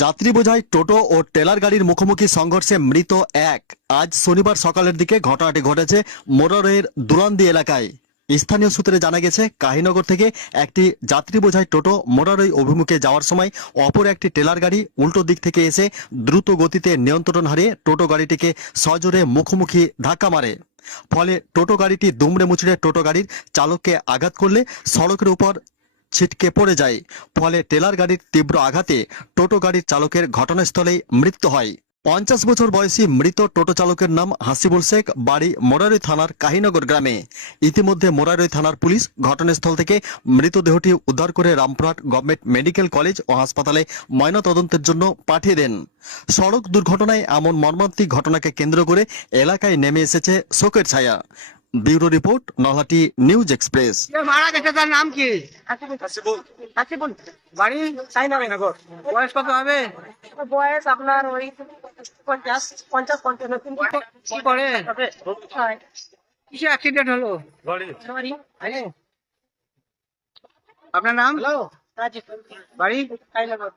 যাত্রী বোঝাই টোটো ও টেলার গাড়ির মুখোমুখি সংঘর্ষে মৃত এক। আজ শনিবার সকালের দিকে ঘটনাটি ঘটেছে মোরারের দুরান্দি এলাকায়। স্থানীয় সূত্রে জানা গেছে, কাহিনগর থেকে একটি যাত্রী বোঝাই টোটো মোরারই অভিমুখে যাওয়ার সময় অপর একটি টেলার গাড়ি উল্টো দিক থেকে এসে দ্রুত গতিতে নিয়ন্ত্রণ হারিয়ে টোটো গাড়িটিকে সজোরে মুখোমুখি ধাক্কা মারে। ফলে টোটো গাড়িটি দুমড়ে মুচড়ে টোটো গাড়ির চালককে আঘাত করলে সড়কের উপর ছিটকে পড়ে যায়। ফলে টেলার গাড়ির তীব্র আঘাতে টোটো গাড়ির চালকের ঘটনাস্থলেই মৃত্যু হয়। পঞ্চাশ বছর বয়সী মৃত টোটো চালকের নাম হাসিবুল শেখ, বাড়ি মোরারই থানার কাহিনগর গ্রামে। ইতিমধ্যে মোরারই থানার পুলিশ ঘটনাস্থল থেকে মৃতদেহটি উদ্ধার করে রামপুরহাট গভর্নমেন্ট মেডিকেল কলেজ ও হাসপাতালে ময়নাতদন্তের জন্য পাঠিয়ে দেন। সড়ক দুর্ঘটনায় এমন মর্মান্তিক ঘটনাকে কেন্দ্র করে এলাকায় নেমে এসেছে শোকের ছায়া। Bureau report Nalhati news express. মারা গেছে তার নাম কি? বাড়ি? সাইনাগর বয়স কত হবে? বয়স আপনার ওই পঞ্চাশ পঞ্চাশ পঞ্চান্ন। কি করে? কিসে অ্যাক্সিডেন্ট হলো? আপনার নাম? বাড়ি? সাইনাগর